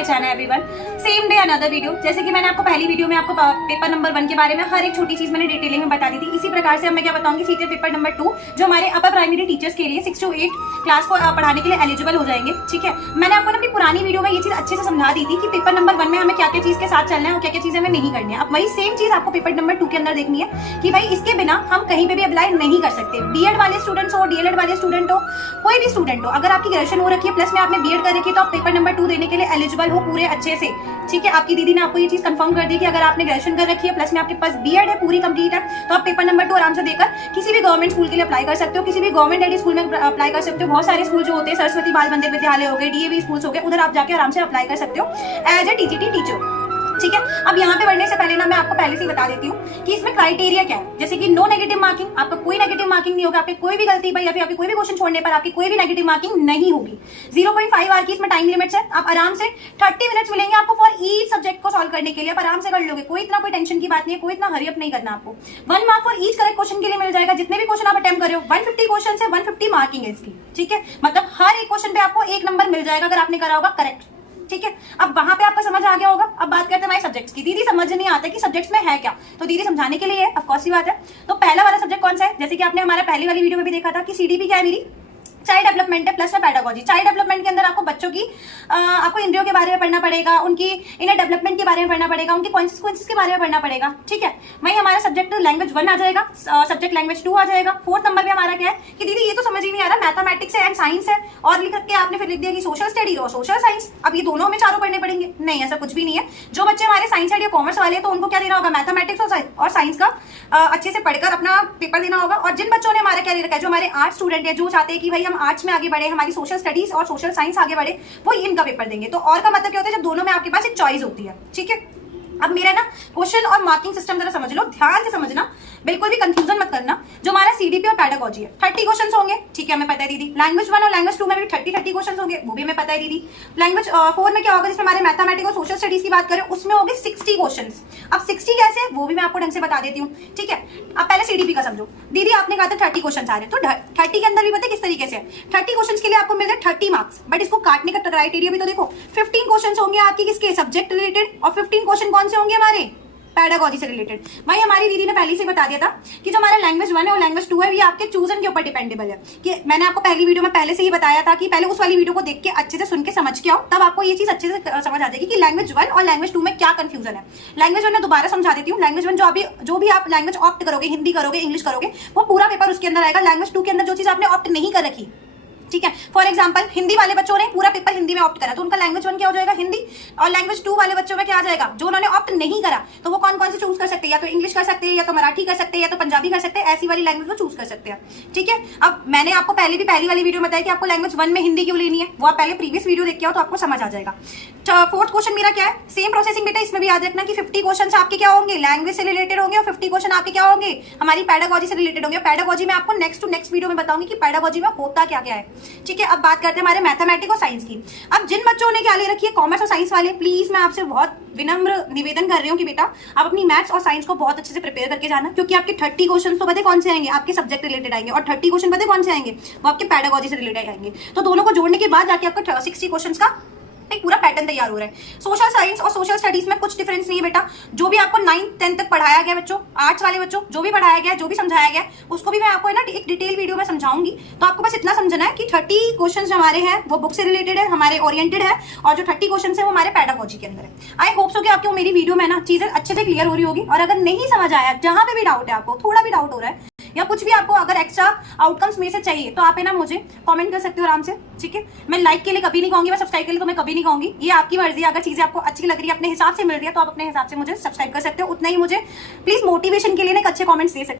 My channel everyone. Same day another video. जैसे कि मैंने आपको पहली वीडियो में आपको पेपर नंबर 1 के बारे में हर एक छोटी चीज मैंने डिटेलिंग में बता दी थी। इसी प्रकार से अब मैं क्या बताऊंगी सीटेट पेपर नंबर 2 जो हमारे अपर प्राइमरी टीचर्स के लिए 6 to 8 क्लास को पढ़ाने के लिए एलिजिबल हो जाएंगे। ठीक है, मैंने आपको अपनी पुरानी वीडियो में ये चीज अच्छे से समझा दी थी कि पेपर नंबर 1 में हमें क्या क्या चीज के साथ चलना है और क्या क्या चीजें हमें नहीं करनी है। अब वही सेम चीज आपको पेपर नंबर 2 के अंदर देखनी है कि भाई इसके बिना हम कहीं पे भी अप्लाई नहीं कर सकते। बीएड वाले स्टूडेंट्स हो, डीएलएड वाले स्टूडेंट हो, कोई भी स्टूडेंट हो, अगर आपकी ग्रेजुएशन हो रखी है प्लस में आपने बीएड कर रखी है तो आप पेपर नंबर 2 देने के लिए एलिजिबल हो पूरे अच्छे से। ठीक है, आपकी दीदी ने आपको ये चीज कंफर्म कर दी कि अगर आपने ग्रेजुएशन कर रखी है प्लस में आपके पास बीएड है पूरी कंप्लीट है तो आप पेपर नंबर 2 आराम से देकर किसी भी गवर्नमेंट स्कूल के लिए अप्लाई कर सकते हो, किसी भी गवर्नमेंट एडेड स्कूल में अप्लाई कर सकते हो। बहुत सारे स्कूल जो होते हैं, सरस्वती बाल मंदिर विद्यालय हो गए, डीएवी स्कूल्स हो गए, उधर आप जाके आराम से अप्लाई कर सकते हो एज ए टीजीटी टीचर। ठीक है, अब यहाँ पे बढ़ने से पहले ना मैं आपको पहले से ही बता देती हूँ कि इसमें क्राइटेरिया क्या है। जैसे कि नो नेगेटिव मार्किंग, आपका कोई नेगेटिव मार्किंग नहीं होगा, आपकी कोई भी गलती पर या फिर आपकी कोई भी क्वेश्चन छोड़ने पर आपकी कोई भी नेगेटिव मार्किंग नहीं होगी। 0.5 आवर की इसमें टाइम लिमिट्स है। आप आराम से 30 मिनट्स मिलेंगे आपको फॉर ईच सब्जेक्ट को सॉल्व करने के लिए, आप आराम से कर लोगे। कोई टेंशन की बात नहीं है, कोई इतना हरी अप नहीं करना आपको। 1 mark for each correct question के लिए मिल जाएगा। जितने भी क्वेश्चन आप अटेम्प्ट कर रहे हो 150 क्वेश्चन है, 150 मार्किंग है इसकी। ठीक है, मतलब हर एक क्वेश्चन पे आपको 1 नंबर मिल जाएगा अगर आपने करा होगा करेक्ट। ठीक है, अब वहां पे आपको समझ आ गया होगा। अब बात करते हैं हमारे सब्जेक्ट्स की। दीदी समझ नहीं आता कि सब्जेक्ट्स में है क्या, तो दीदी समझाने के लिए ऑफ कोर्स ही बात है। तो पहला वाला सब्जेक्ट कौन सा है, जैसे कि आपने हमारा पहली वाली वीडियो में भी देखा था कि सीडीपी क्या है मेरी, चाइल्ड डेवलपमेंट है प्लस में पेडागोजी। चाइल्ड डेवलपमेंट के अंदर आपको बच्चों की आपको इंद्रियों के बारे में पढ़ना पड़ेगा, उनकी इनर डेवलपमेंट के बारे में पढ़ना पड़ेगा, उनकी कॉन्सिक्वेंसेस के बारे में पढ़ना पड़ेगा। ठीक है, वही हमारा सब्जेक्ट लैंग्वेज 1 आ जाएगा, सब्जेक्ट लैंग्वेज 2 आ जाएगा। 4th नंबर पे हमारा क्या है कि दीदी ये तो समझ ही नहीं आ रहा, मैथमेटिक्स है एंड साइंस है और लिख के आपने फिर लिख दिया कि सोशल स्टडी और सोशल साइंस। अब ये दोनों हमें चारों पढ़ने पड़ेंगे? नहीं, ऐसा कुछ भी नहीं है। जो बच्चे हमारे साइंस या कॉमर्स वाले हैं तो उनको क्या देना होगा, मैथमेटिक्स और साइंस का अच्छे से पढ़कर अपना पेपर देना होगा। और जिन बच्चों ने हमारा क्या ले रखा है, जो हमारे आर्ट्स स्टूडेंट है, जो चाहते हैं कि भाई हम आर्ट्स में आगे बढ़े, हमारी सोशल स्टडीज और सोशल साइंस आगे बढ़े, वो इनका पेपर देंगे। तो और का मतलब क्या होता है, जब दोनों में आपके पास एक चॉइस होती है। ठीक है, अब मेरा ना क्वेश्चन और मार्किंग सिस्टम जरा समझ लो, ध्यान से समझना, बिल्कुल भी कंफ्यूजन मत करना। जो हमारा सीडीपी और पेडागोजी है 30 क्वेश्चंस होंगे। ठीक है, हमें पता है दीदी। लैंग्वेज 1 और लैंग्वेज 2 में भी 30 क्वेश्चंस होंगे, वो भी हमें पता है दीदी। लैंग्वेज 4 में क्या होगा, जिसमें हमारे मैथमेटिक्स और सोशल स्टडीज की बात करें उसमें होंगे 60 क्वेश्चंस। अब 60 कैसे, वो भी मैं आपको ढंग से बता देती हूँ। ठीक है, अब पहले सीडीपी का समझो। दीदी आपने कहा था 30 क्वेश्चन आ रहे हैं, तो 30 के अंदर भी पता है किस तरीके से 30 क्वेश्चन के लिए आपको मिल रहे 30 मार्क्स, बट इसको काटने का क्राइटेरिया भी तो देखो। 15 क्वेश्चन होंगे आपकी किसके, सब्जेक्ट रिलेटेड, और 15 क्वेश्चन कौन से होंगे हमारे पेडागोजी से रिलेटेड। वही हमारी दीदी ने पहले से बता दिया था कि जो हमारा लैंग्वेज 1 है और लैंग्वेज 2 है ये आपके चूजन के ऊपर डिपेंडेबल है। कि मैंने आपको पहली वीडियो में पहले से ही बताया था कि पहले उस वाली वीडियो को देख के अच्छे से सुन के समझ के आओ, तब आपको ये चीज अच्छे से समझ आ जाएगी कि लैंग्वेज 1 और लैंग्वेज 2 में क्या कंफ्यूजन है। लैंग्वेज 1 में दोबारा समझा देती हूँ। लैंग्वेज 1 जो भी आप लैंग्वेज ऑप्ट करोगे, हिंदी करोगे, इंग्लिश करोगे, वो पूरा पेपर उसके अंदर आएगा। लैंग्वेज 2 के अंदर जो चीज आपने ऑप्ट नहीं कर रखी, ठीक है, फॉर एग्जांपल हिंदी वाले बच्चों ने पूरा पेपर हिंदी में ऑप्ट करा तो उनका लैंग्वेज 1 क्या हो जाएगा, हिंदी। और लैंग्वेज 2 वाले बच्चों में क्या आ जाएगा, जो उन्होंने ऑप्ट नहीं करा तो वो कौन कौन से चूज कर सकते हैं, या तो इंग्लिश कर सकते हैं, या तो मराठी कर सकते हैं, या तो पंजाबी कर सकते हैं, ऐसी वाली लैंग्वेज को चूज कर सकते हैं। ठीक है, अब मैंने आपको पहली वाली वीडियो बताया कि आपको लैंग्वेज 1 में हिंदी क्यों लेनी है, वो आप पहले प्रीवियस वीडियो देख के आओ तो आपको समझ आ जाएगा। 4th क्वेश्चन मेरा क्या है, सेम प्रोसेसिंग बेटा, इसमें भी याद रखना कि 50 क्वेश्चन आपके क्या होंगे, लैंग्वेज से रिलेटेड होंगे, और 50 क्वेश्चन आपके क्या होंगे, हमारी पेडागोजी से रिलेटेड होंगे। पेडागोजी में आपको नेक्स्ट वीडियो में बताऊंगी कि पेडागोजी में होता क्या क्या है। ठीक है, अब बात करते हैं हमारे मैथमेटिक्स और साइंस की। अब जिन बच्चों ने क्या ले रखी है, कॉमर्स और साइंस वाले, प्लीज मैं आपसे बहुत विनम्र निवेदन कर रही हूँ कि बेटा आप अपनी मैथ्स और साइंस को बहुत अच्छे से प्रिपेयर करके जाना, क्योंकि आपके 30 क्वेश्चन तो पता कौन से आएंगे, आपके सब्जेक्ट रिलेटेड आएंगे, और 30 क्वेश्चन पता कौन से आएंगे, वो आपके पेडागोजी से रिलेटेड आएंगे। तो दोनों को जोड़ने के बाद जाके आपका 60 क्वेश्चन का एक पूरा पैटर्न तैयार हो रहा है। सोशल साइंस और सोशल स्टडीज में कुछ डिफरेंस नहीं है बेटा। जो भी आपको 9th 10th तक पढ़ाया गया बच्चों, आर्ट्स वाले बच्चों, जो भी पढ़ाया गया, जो भी समझाया गया, उसको भी मैं आपको ना एक डिटेल वीडियो में समझाऊंगी। तो आपको बस इतना समझना है कि 30 क्वेश्चन हमारे हैं वो बुक से रिलेटेड है, हमारे ओरिएंटेड है, और जो 30 क्वेश्चन है वो हमारे पेडागोजी के अंदर है। आई होप सो कि आपको मेरी वीडियो में ना चीजें अच्छे से क्लियर हो रही होगी। और अगर नहीं समझ आया, जहां पे भी डाउट है, आपको थोड़ा भी डाउट हो रहा है या कुछ भी आपको अगर एक्स्ट्रा आउटकम्स में से चाहिए, तो आप है ना मुझे कमेंट कर सकते हो आराम से। ठीक है, मैं लाइक के लिए कभी नहीं कहूंगी, मैं सब्सक्राइब के लिए तो मैं कभी नहीं कहूंगी, ये आपकी मर्जी है। अगर चीजें आपको अच्छी लग रही है, अपने हिसाब से मिल रही है, तो आप अपने हिसाब से मुझे सब्सक्राइब कर सकते हो। उतना ही मुझे प्लीज मोटिवेशन के लिए ना अच्छे कमेंट्स दे सकते हो।